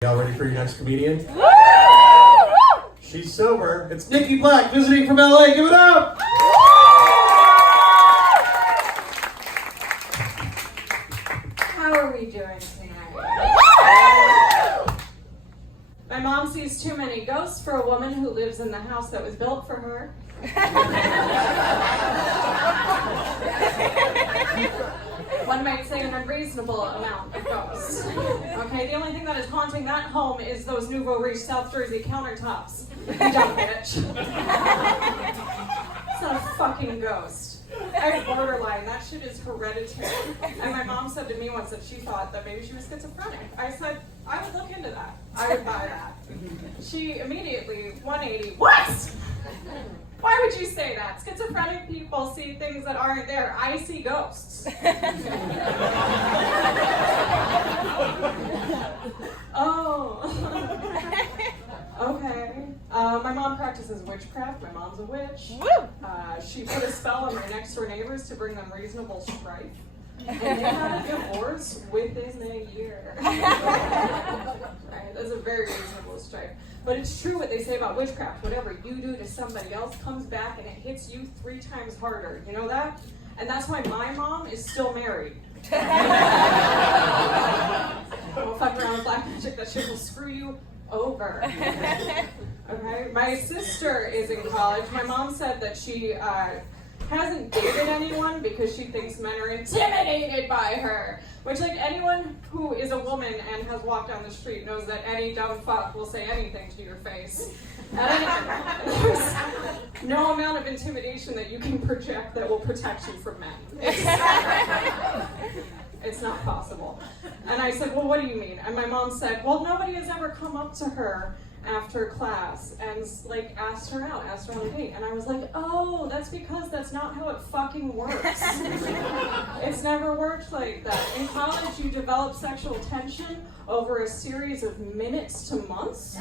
Y'all ready for your next comedian? She's sober. It's Nikki Black visiting from LA. Give it up! How are we doing tonight? My mom sees too many ghosts for a woman who lives in the house that was built for her. One might say an unreasonable amount of ghosts. Okay, the only thing that is haunting that home is those nouveau riche South Jersey countertops. You dumb bitch. It's not a fucking ghost. I'm borderline. That shit is hereditary. And my mom said to me once that she thought that maybe she was schizophrenic. I said, I would look into that. I would buy that. She immediately, 180, what? Why would you say that? Schizophrenic people see things that aren't there. I see ghosts. Oh. Okay. My mom practices witchcraft. My mom's a witch. She put a spell on my next door neighbors to bring them reasonable strife. And they had a divorce within a year. Right? That's a very reasonable strife. But it's true what they say about witchcraft. Whatever you do to somebody else comes back and it hits you 3 times harder. You know that? And that's why my mom is still married. Don't fuck around with black magic. That shit will screw you over. Okay? My sister is in college. My mom said that she hasn't dated anyone because she thinks men are intimidated by her. Which, like, anyone who is a woman and has walked down the street knows that any dumb fuck will say anything to your face. There's no amount of intimidation that you can project that will protect you from men. It's not possible. And I said, well, what do you mean? And my mom said, well, nobody has ever come up to her after class and like asked her out on a date. And I was like, oh, that's because that's not how it fucking works. It's never worked like that. In college, you develop sexual tension over a series of minutes to months.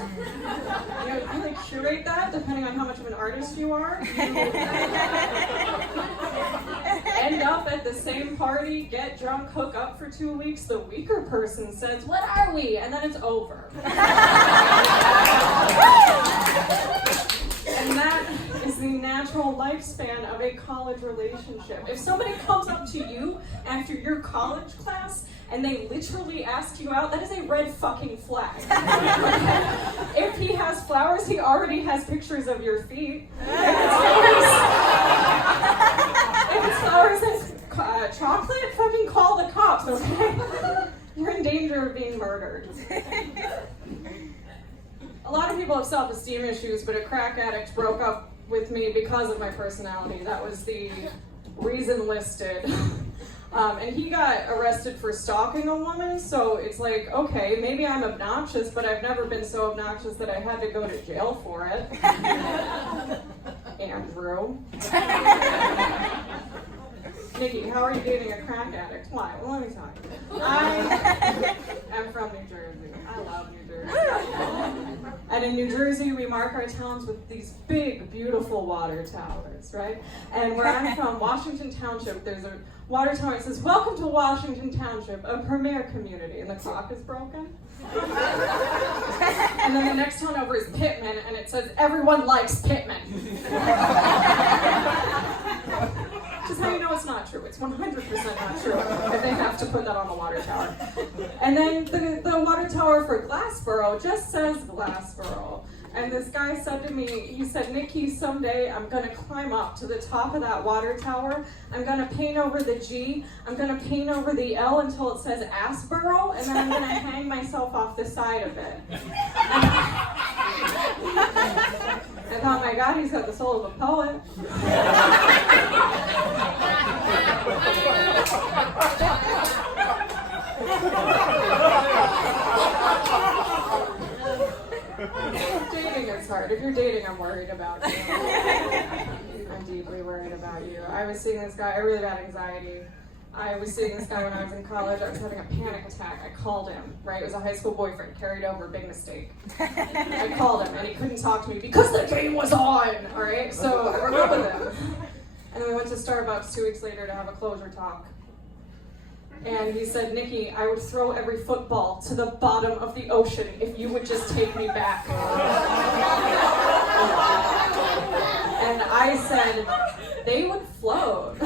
You like curate that depending on how much of an artist you are. You end up at the same party, get drunk, hook up for 2 weeks. The weaker person says, what are we? And then it's over. And that is the natural lifespan of a college relationship. If somebody comes up to you after your college class and they literally ask you out, that is a red fucking flag. If he has flowers, he already has pictures of your feet. If it's flowers and chocolate, fucking call the cops, okay? You're in danger of being murdered. A lot of people have self-esteem issues, but a crack addict broke up with me because of my personality. That was the reason listed. And he got arrested for stalking a woman, so it's like, okay, maybe I'm obnoxious, but I've never been so obnoxious that I had to go to jail for it. Andrew. Nikki, how are you dating a crack addict? Why? Well, let me tell you. I am from New Jersey. I love New Jersey. And in New Jersey, we mark our towns with these big, beautiful water towers, right? And where I'm from, Washington Township, there's a water tower that says, welcome to Washington Township, a premier community, and the clock is broken. And then the next town over is Pittman, and it says, everyone likes Pittman. Which is how you know it's not true. It's 100% not true if they have to put that on the water tower. And then the water tower for Glassboro just says Glassboro. And this guy said to me, he said, Nikki, someday I'm going to climb up to the top of that water tower. I'm going to paint over the G. I'm going to paint over the L until it says Assboro. And then I'm going to hang myself off the side of it. I thought, my God, he's got the soul of a poet. Dating is hard. If you're dating, I'm worried about you. I'm deeply worried about you. I was seeing this guy, I really had anxiety. I was seeing this guy when I was in college. I was having a panic attack. I called him, right? It was a high school boyfriend, carried over, big mistake. I called him, and he couldn't talk to me because the game was on, all right? So I broke up with him. And then we went to Starbucks 2 weeks later to have a closure talk. And he said, Nikki, I would throw every football to the bottom of the ocean if you would just take me back. And I said, they would float.